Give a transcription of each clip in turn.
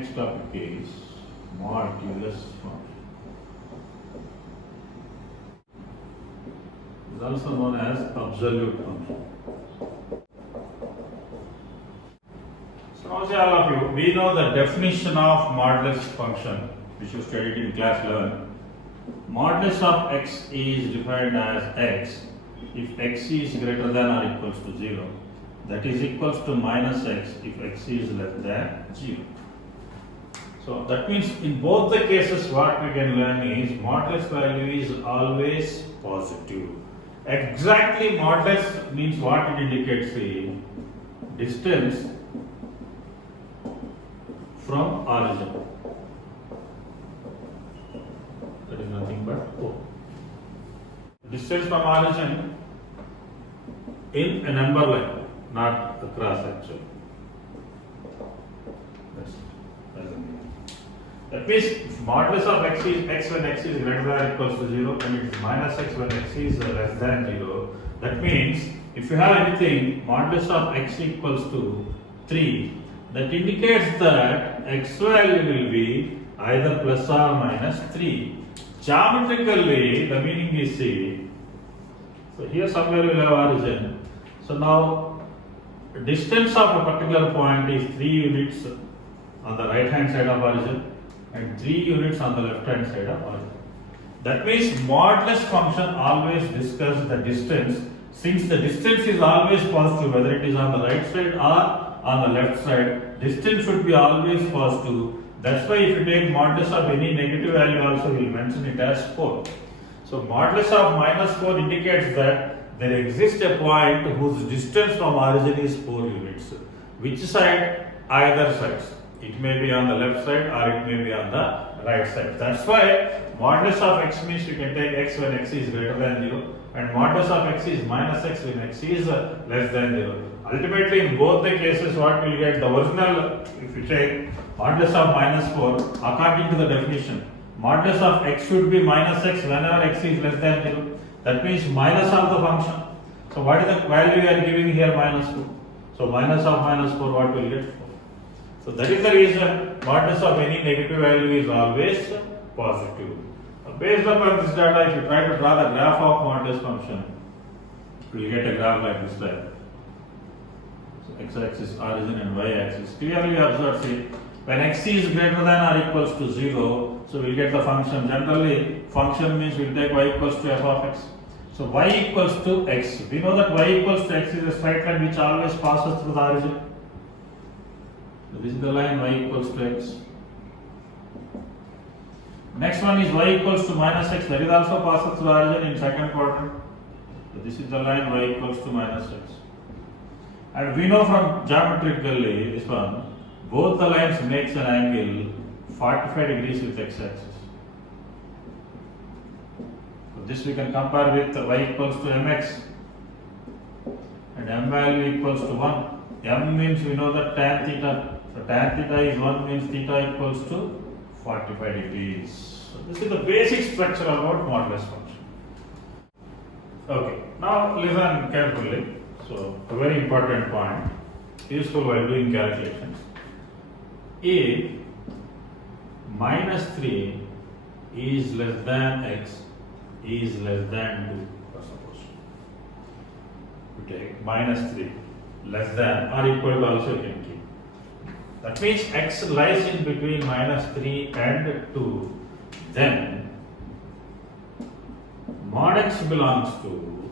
next topic is modulus function. It is also known as absolute function. So now say all of you, we know the definition of modulus function which you studied in class 11. Modulus of x is defined as x if x is greater than or equals to 0. That is equals to minus x if x is less than 0. So that means in both the cases what we can learn is modulus value is always positive. Exactly modulus means what it indicates is distance from origin. That is nothing but O. Distance from origin in a number line, not across actually. That means if modulus of x is x when x is greater than or equals to 0 and it is minus x when x is less than 0. That means if you have anything modulus of x equals to 3, that indicates that x value will be either plus or minus 3. Geometrically, the meaning is see. So here somewhere we will have origin. So now distance of a particular point is 3 units on the right hand side of origin and 3 units on the left hand side of origin. That means modulus function always discusses the distance. Since the distance is always positive, whether it is on the right side or on the left side, distance should be always positive. That's why if you take modulus of any negative value also, we will mention it as 4. So modulus of minus 4 indicates that there exists a point whose distance from origin is 4 units. Which side? Either sides. It may be on the left side or it may be on the right side. That's why modulus of x means you can take x when x is greater than 0 and modulus of x is minus x when x is less than 0. Ultimately in both the cases what we will get, the original, if you take modulus of minus 4 according to the definition, modulus of x should be minus x whenever x is less than 0. That means minus of the function. So what is the value we are giving here? Minus 4. So minus of minus 4 what will get? 4. So that is the reason modulus of any negative value is always positive. Based upon this data, if you try to draw the graph of modulus function, you will get a graph like this type. So x-axis origin and y-axis. Clearly observe, see, when x is greater than or equals to 0, so we will get the function. Generally, function means we will take y equals to f of x. So y equals to x. We know that y equals to x is a straight line which always passes through the origin. So this is the line y equals to x. Next one is y equals to minus x. That is also passes through the origin in second quadrant. So this is the line y equals to minus x. And we know from geometrically this one, both the lines makes an angle 45 degrees with x-axis. So this we can compare with y equals to mx and m value equals to 1. M means we know that tan theta. So tan theta is 1 means theta equals to 45 degrees. So this is the basic structure about modulus function. Okay, now listen carefully. So a very important point, useful while doing calculations. If minus 3 is less than x is less than 2, for suppose. We take minus 3 less than or equal to also you can keep. That means x lies in between minus 3 and 2. Then mod x belongs to,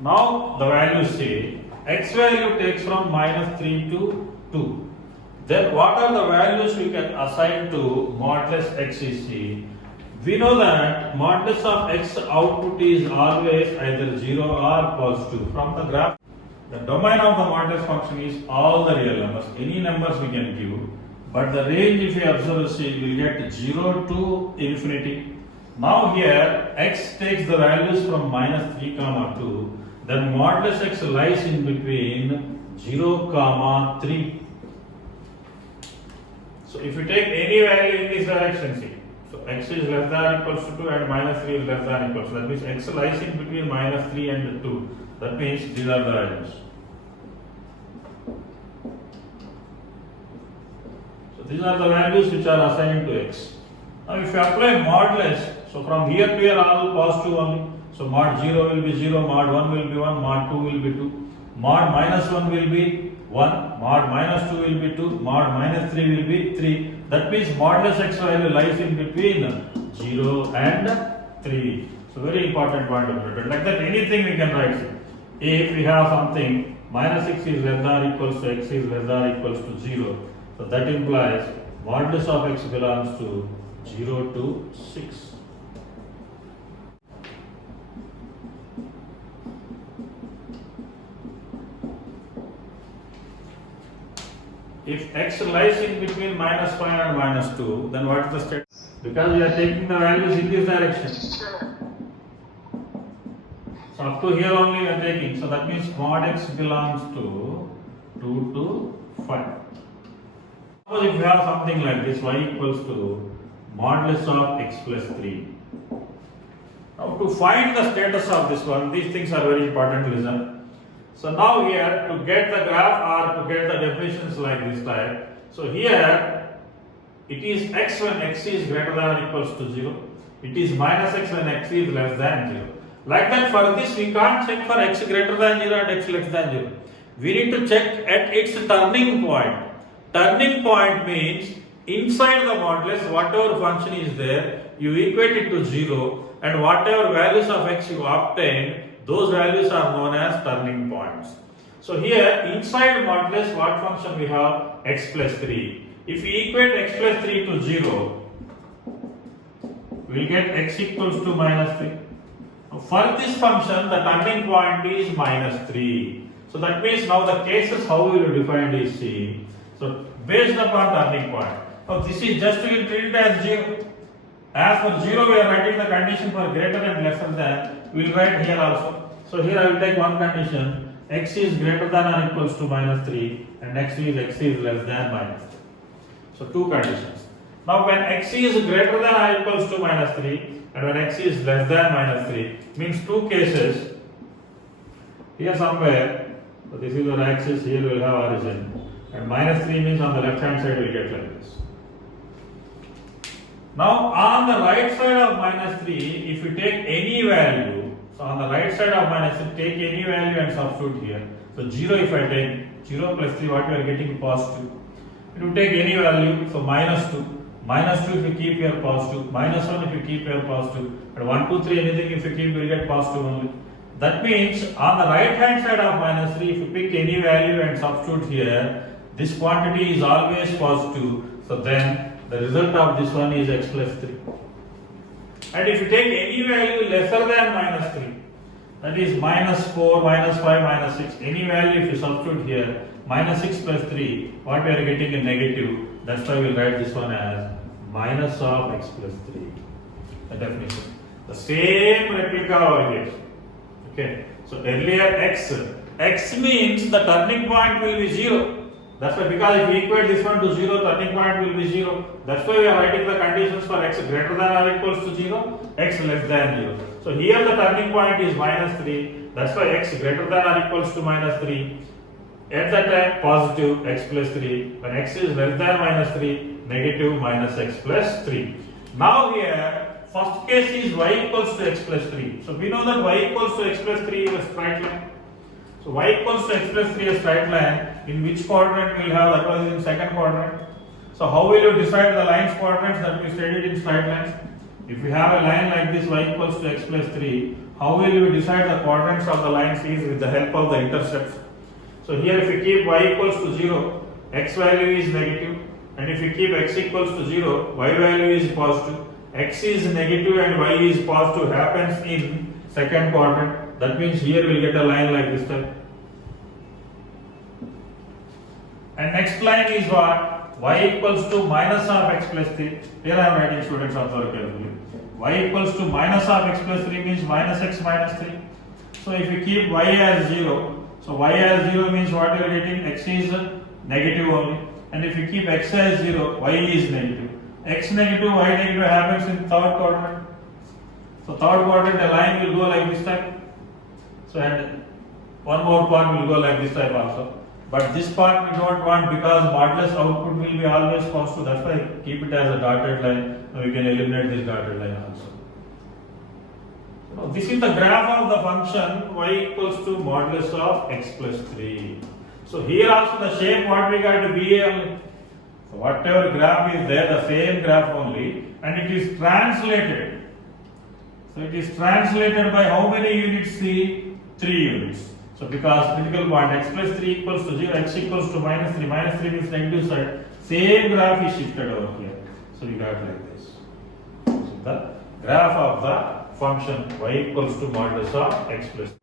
now the value say x value takes from minus 3 to 2. Then what are the values we can assign to modulus x is c? We know that modulus of x output is always either 0 or positive. From the graph, the domain of the modulus function is all the real numbers. Any numbers we can give, but the range if you observe see we will get 0 to infinity. Now here x takes the values from minus 3 comma 2. Then modulus x lies in between 0 comma 3. So if you take any value in this direction, see, so x is less than equals to 2 and minus 3 is less than equals to, that means x lies in between minus 3 and 2. That means these are the values. So these are the values which are assigned to x. Now if you apply modulus, so from here to here all positive only. So mod 0 will be 0, mod 1 will be 1, mod 2 will be 2, mod minus 1 will be 1, mod minus 2 will be 2, mod minus 3 will be 3. That means modulus x value lies in between 0 and 3. So very important point of note. Like that anything we can write. If we have something minus x is less than or equals to x is less than or equals to 0. So that implies modulus of x belongs to 0 to 6. If x lies in between minus 5 and minus 2, then what is the state? Because we are taking the values in this direction. So up to here only we are taking. So that means mod x belongs to 2 to 5. Suppose if you have something like this, y equals to modulus of x plus 3. Now to find the status of this one, these things are very important, listen. So now here to get the graph or to get the definitions like this type. So here it is x when x is greater than or equals to 0. It is minus x when x is less than 0. Like that for this we can't check for x greater than 0 and x less than 0. We need to check at its turning point. Turning point means inside the modulus whatever function is there you equate it to 0 and whatever values of x you obtain, those values are known as turning points. So here inside modulus what function we have? X plus 3. If we equate x plus 3 to 0, we will get x equals to minus 3. For this function the turning point is minus 3. So that means now the cases how we will define is C. So based upon turning point. Now this is just we will treat it as 0. As for 0 we are writing the condition for greater and lesser than. We will write here also. So here I will take one condition. X is greater than or equals to minus 3 and x is less than minus 3. So two conditions. Now when x is greater than or equals to minus 3 and when x is less than minus 3 means two cases. Here somewhere, so this is our axis, here we will have origin and minus 3 means on the left hand side we will get like this. Now on the right side of minus 3, if you take any value, so on the right side of minus 3, take any value and substitute here. So 0 if I take 0 plus 3, what we are getting? Positive. If you take any value, so minus 2. Minus 2 if you keep here positive, minus 1 if you keep here positive, and 1, 2, 3 anything if you keep you will get positive only. That means on the right hand side of minus 3, if you pick any value and substitute here, this quantity is always positive. So then the result of this one is x plus 3. And if you take any value lesser than minus 3, that is minus 4, minus 5, minus 6, any value if you substitute here, minus 6 plus 3, what we are getting is negative. That's why we will write this one as minus of x plus 3. The definition. The same replica over here. Okay. So earlier x means the turning point will be 0. That's why because if we equate this one to 0, turning point will be 0. That's why we are writing the conditions for x greater than or equals to 0, x less than 0. So here the turning point is minus 3. That's why x greater than or equals to minus 3. At that time positive x plus 3. When x is less than minus 3, negative minus x plus 3. Now here first case is y equals to x plus 3. So we know that y equals to x plus 3 is a straight line. So y equals to x plus 3 is a straight line. In which quadrant we will have? That was in second quadrant. So how will you decide the lines quadrants that we studied in straight lines? If we have a line like this y equals to x plus 3, how will you decide the quadrants of the lines is with the help of the intercepts? So here if you keep y equals to 0, x value is negative, and if you keep x equals to 0, y value is positive. X is negative and y is positive happens in second quadrant. That means here we will get a line like this type. And next line is what? Y equals to minus of x plus 3. Here I am writing, students, observe carefully. Y equals to minus of x plus 3 means minus x minus 3. So if you keep y as 0, so y as 0 means what you are getting? X is negative only. And if you keep x as 0, y is negative. X negative, y negative happens in third quadrant. So third quadrant, a line will go like this type. So and one more point will go like this type also. But this part we don't want because modulus output will be always positive. That's why keep it as a dotted line. Now we can eliminate this dotted line also. Now this is the graph of the function y equals to modulus of x plus 3. So here also the shape what we got to BL. So whatever graph is there, the same graph only, and it is translated. So it is translated by how many units? See, 3 units. So because critical point x plus 3 equals to 0, x equals to minus 3 means negative side, same graph is shifted over here. So we got like this. So the graph of the function y equals to modulus of x plus 3.